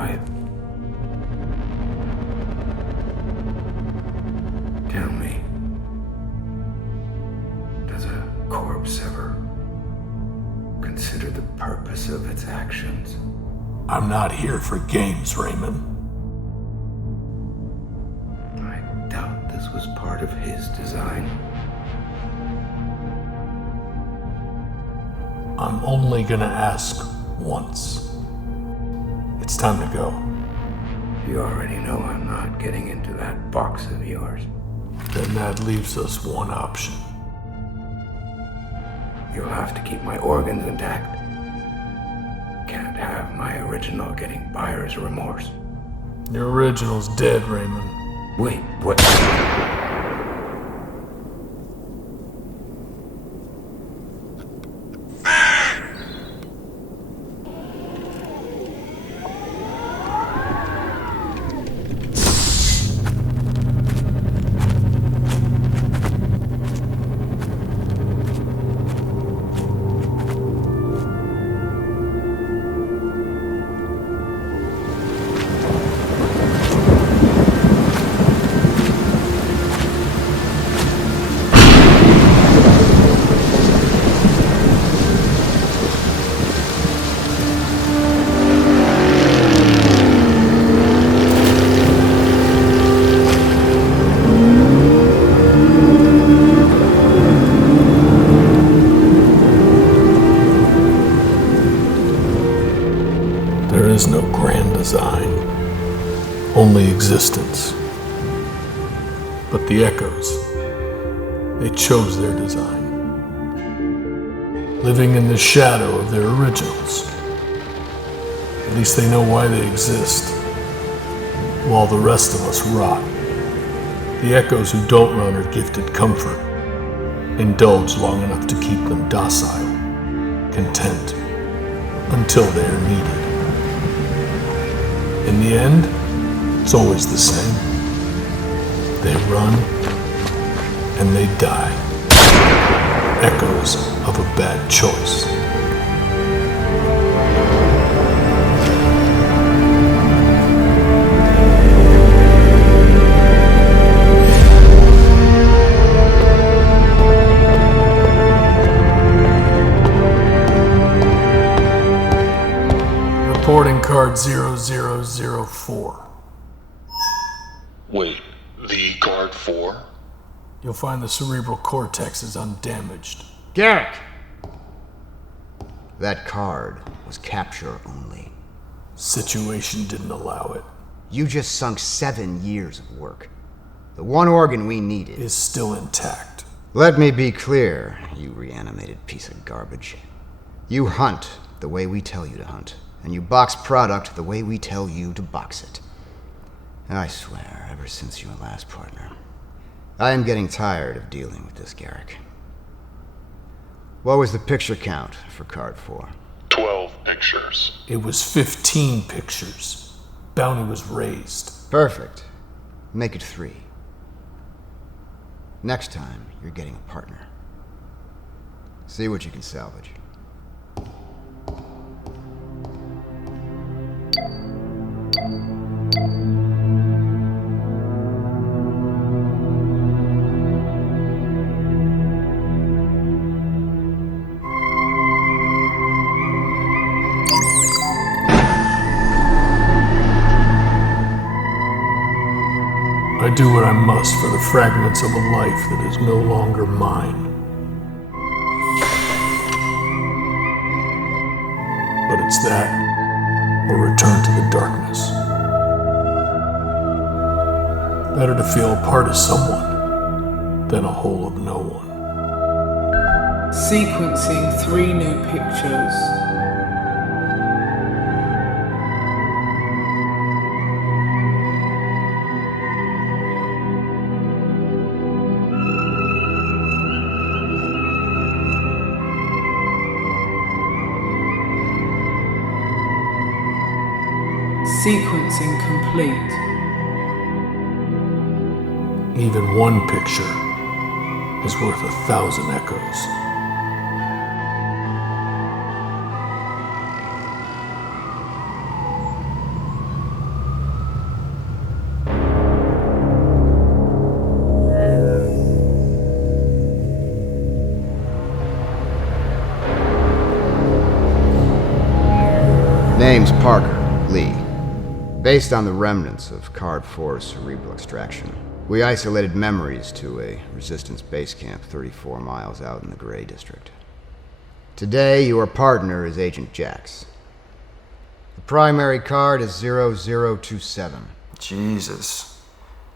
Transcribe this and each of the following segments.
arrive. Tell me, does a corpse ever consider the purpose of its actions? I'm not here for games, Raymond. I doubt this was part of his design. I'm only gonna ask once. It's time to go. You already know I'm not getting into that box of yours. Then that leaves us one option. You'll have to keep my organs intact. Can't have my original getting buyer's remorse. Your original's dead, Raymond. Wait, what? No grand design, only existence. But the echoes, they chose their design, living in the shadow of their originals. At least they know why they exist, while the rest of us rot. The echoes who don't run are gifted comfort, indulge long enough to keep them docile, content, until they are needed. In the end, it's always the same. They run, and they die. Echoes of a bad choice. Reporting card 0004. Wait, the card 4? You'll find the cerebral cortex is undamaged. Garrick! That card was capture only. Situation didn't allow it. You just sunk 7 years of work. The one organ we needed Is still intact. Let me be clear, you reanimated piece of garbage. You hunt the way we tell you to hunt, and you box product the way we tell you to box it. I swear, ever since your last partner, I am getting tired of dealing with this, Garrick. What was the picture count for card 4? 12 pictures. It was 15 pictures. Bounty was raised. Perfect. Make it 3. Next time, you're getting a partner. See what you can salvage. I do what I must for the fragments of a life that is no longer mine. But it's that, or return to the darkness. Better to feel a part of someone than a whole of no one. Sequencing 3 new pictures. Sequencing complete. Even one picture is worth 1,000 echoes. Name's Parker, Lee. Based on the remnants of Card 4's cerebral extraction, we isolated memories to a resistance base camp 34 miles out in the Gray District. Today, your partner is Agent Jax. The primary card is 0027. Jesus.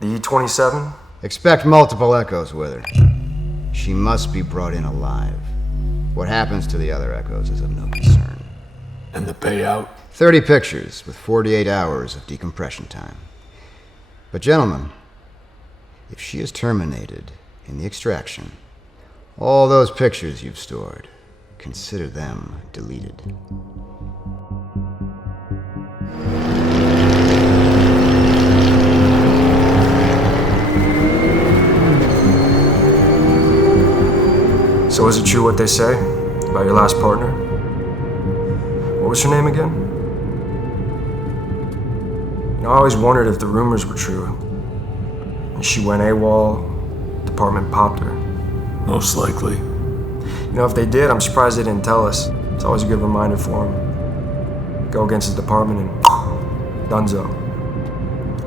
The E-27? Expect multiple echoes with her. She must be brought in alive. What happens to the other echoes is of no concern. And the payout? 30 pictures with 48 hours of decompression time. But gentlemen, if she is terminated in the extraction, all those pictures you've stored, consider them deleted. So is it true what they say about your last partner? What was her name again? I always wondered if the rumors were true. And she went AWOL, department popped her. Most likely. If they did, I'm surprised they didn't tell us. It's always a good reminder for them. Go against the department and dunzo.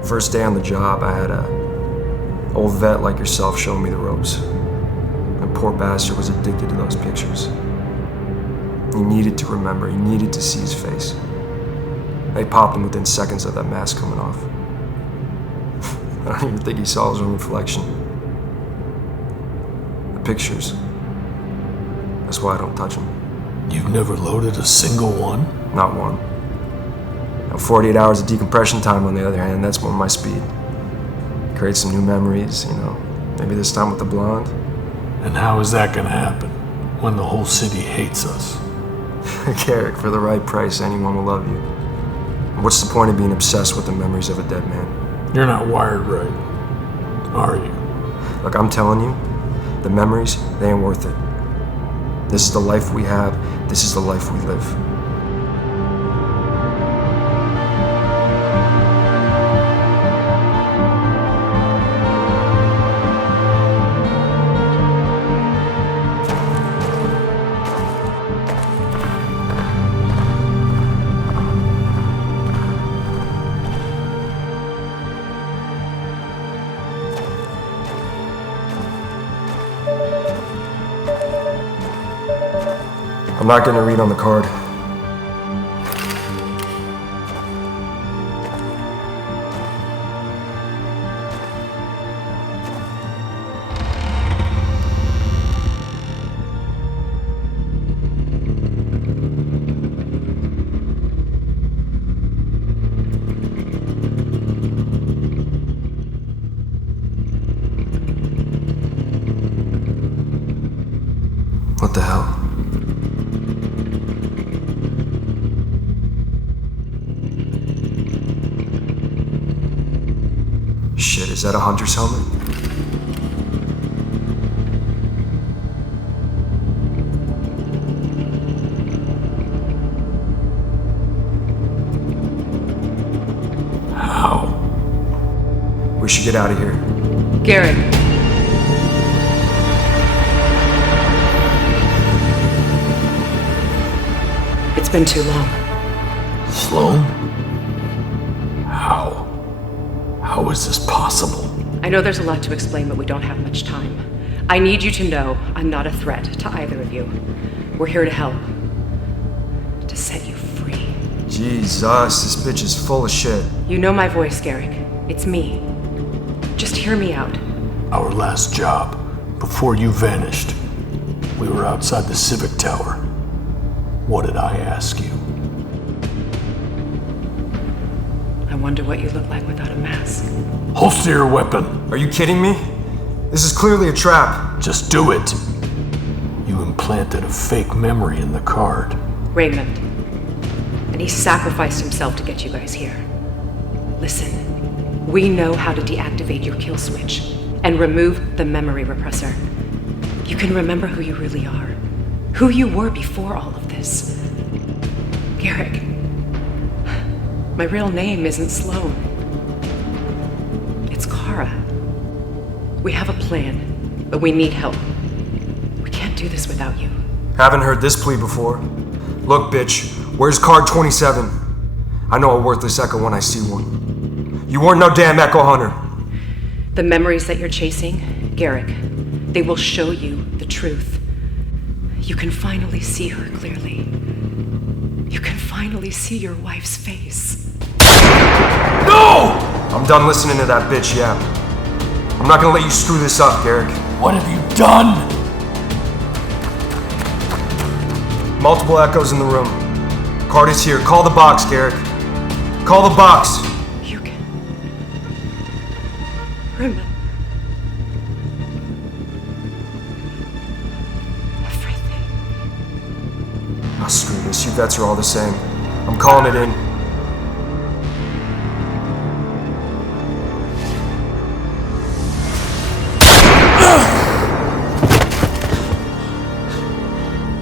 First day on the job, I had a old vet like yourself showing me the ropes. That poor bastard was addicted to those pictures. He needed to remember, he needed to see his face. They popped him within seconds of that mask coming off. I don't even think he saw his own reflection. The pictures. That's why I don't touch them. You've never loaded a single one? Not one. 48 hours of decompression time, on the other hand, that's more my speed. Create some new memories, maybe this time with the blonde. And how is that gonna happen when the whole city hates us? Carrick, for the right price, anyone will love you. What's the point of being obsessed with the memories of a dead man? You're not wired right, are you? Look, I'm telling you, the memories, they ain't worth it. This is the life we have, this is the life we live. I'm not gonna read on the card. What the hell? Shit, is that a hunter's helmet? How? We should get out of here. Garrett. It's been too long. Sloan? How? How is this possible? I know there's a lot to explain, but we don't have much time. I need you to know I'm not a threat to either of you. We're here to help. To set you free. Jesus, this bitch is full of shit. You know my voice, Garrick. It's me. Just hear me out. Our last job, before you vanished, we were outside the Civic Tower. What did I ask you? I wonder what you look like without a mask. Holster your weapon. Are you kidding me? This is clearly a trap. Just do it. You implanted a fake memory in the card. Raymond. And he sacrificed himself to get you guys here. Listen, we know how to deactivate your kill switch and remove the memory repressor. You can remember who you really are. Who you were before all of this. Garrick. My real name isn't Sloan. It's Kara. We have a plan, but we need help. We can't do this without you. Haven't heard this plea before. Look, bitch, where's card 27? I know a worthless echo when I see one. You weren't no damn echo hunter. The memories that you're chasing, Garrick, they will show you the truth. You can finally see her clearly. You can finally see your wife's face. No! I'm done listening to that bitch yap. I'm not gonna let you screw this up, Garrick. What have you done? Multiple echoes in the room. Carter's here. Call the box, Garrick. Call the box. You can remember everything. Oh, screw this. You vets are all the same. I'm calling it in.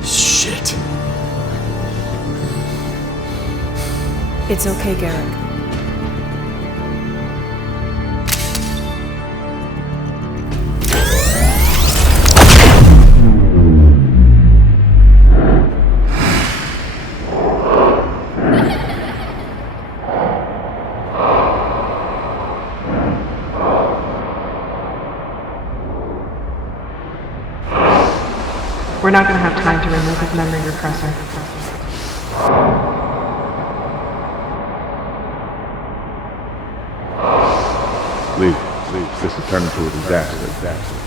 Shit. It's okay, Garrick. We're not going to have time to remove his memory repressor. Please, this has turned into a disaster.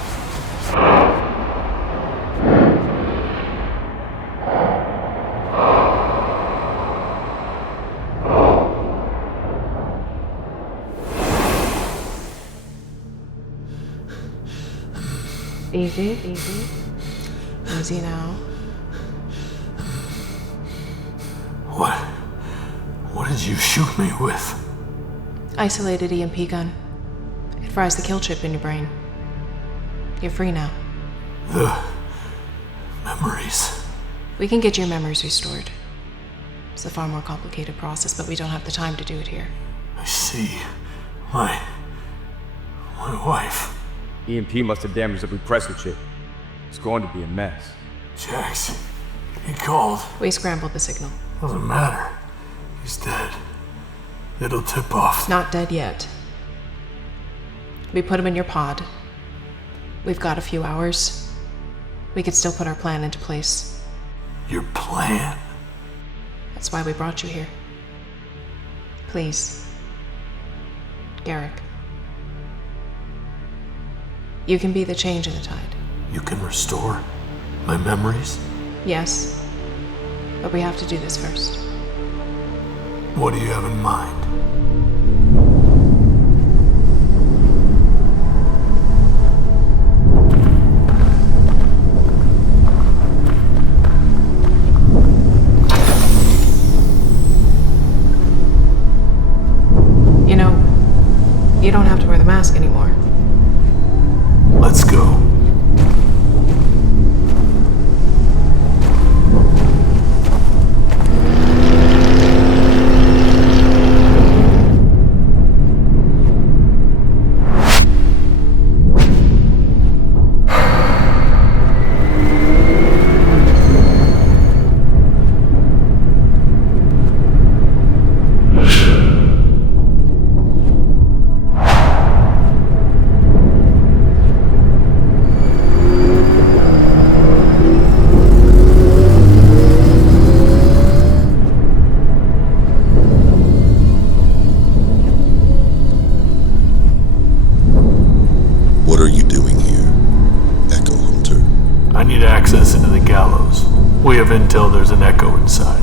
Easy. Easy now. What did you shoot me with? Isolated EMP gun. It fries the kill chip in your brain. You're free now. The memories. We can get your memories restored. It's a far more complicated process, but we don't have the time to do it here. I see. My wife. EMP must have damaged the repressor chip. It's going to be a mess. Jax. He called. We scrambled the signal. Doesn't matter. He's dead. It'll tip off. Not dead yet. We put him in your pod. We've got a few hours. We could still put our plan into place. Your plan? That's why we brought you here. Please. Garrick. You can be the change in the tide. You can restore my memories? Yes. But we have to do this first. What do you have in mind? You know, you don't have to wear the mask anymore. Let's go. Access into the gallows. We have intel there's an echo inside.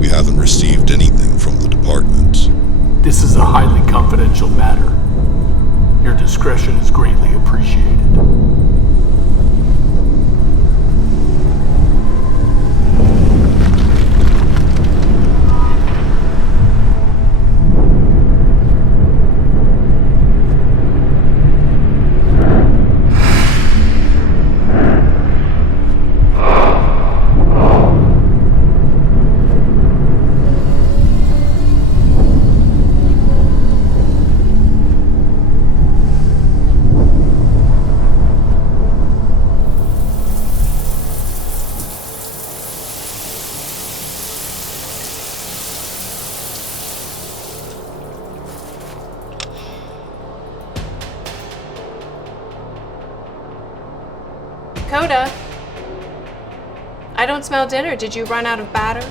We haven't received anything from the department. This is a highly confidential matter. Your discretion is greatly appreciated. Dakota? I don't smell dinner. Did you run out of batter?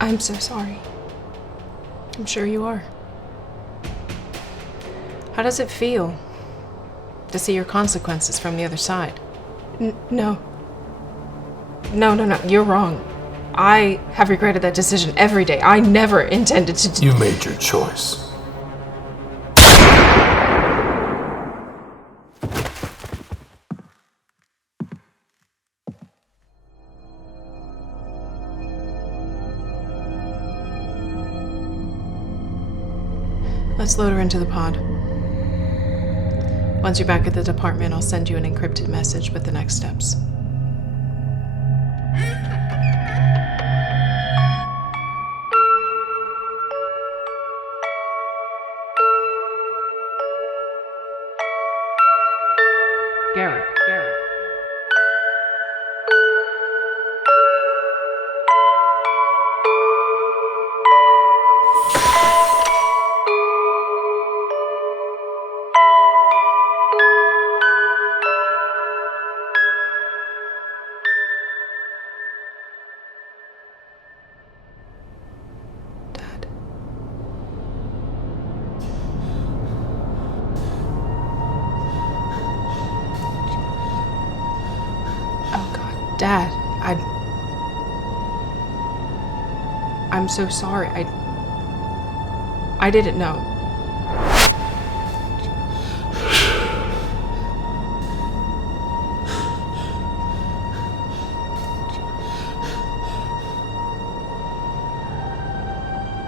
I'm so sorry. I'm sure you are. How does it feel to see your consequences from the other side? No. No, you're wrong. I have regretted that decision every day. I never intended to do— You made your choice. Let's load her into the pod. Once you're back at the department, I'll send you an encrypted message with the next steps. Garrett. Dad, I'm so sorry. I didn't know.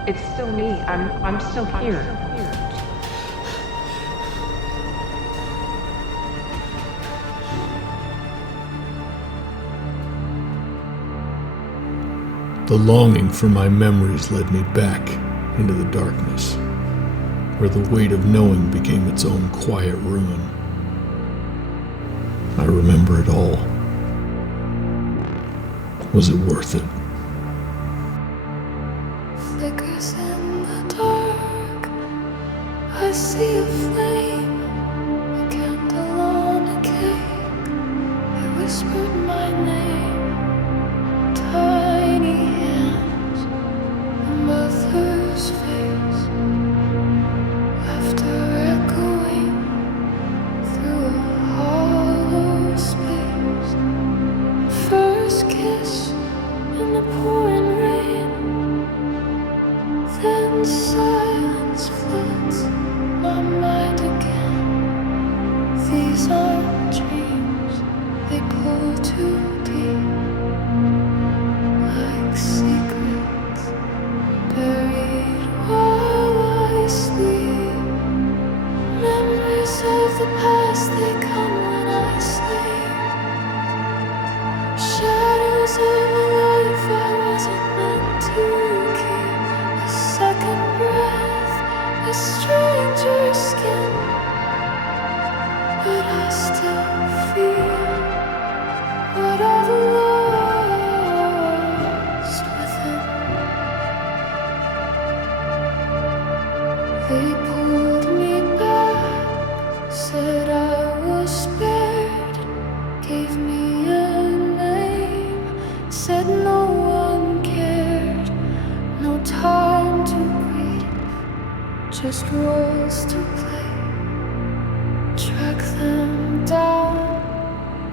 It's still me. I'm still here. The longing for my memories led me back into the darkness, where the weight of knowing became its own quiet ruin. I remember it all. Was it worth it? Flickers in the dark, I see a flame, a candle on a cake. I whispered my name, tiny hands, a mother's face, laughter echoing through a hollow space. First kiss in the pouring rain, then silence floods my mind again. These aren't dreams, they pull too deep, like secrets buried while I sleep. Memories of the past, they come when I sleep. Shadows of a life I wasn't meant to keep. A second breath, a stranger's skin, but I still feel what I've lost within. They pulled me back, said I was spared, gave me a name, said no one cared, no time to grieve, just roles to play, track them down,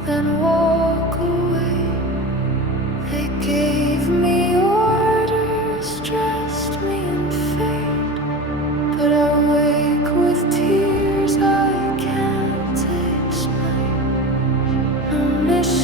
then walk away. They gave me orders, dressed me in fate, but I wake with tears I can't explain. No mission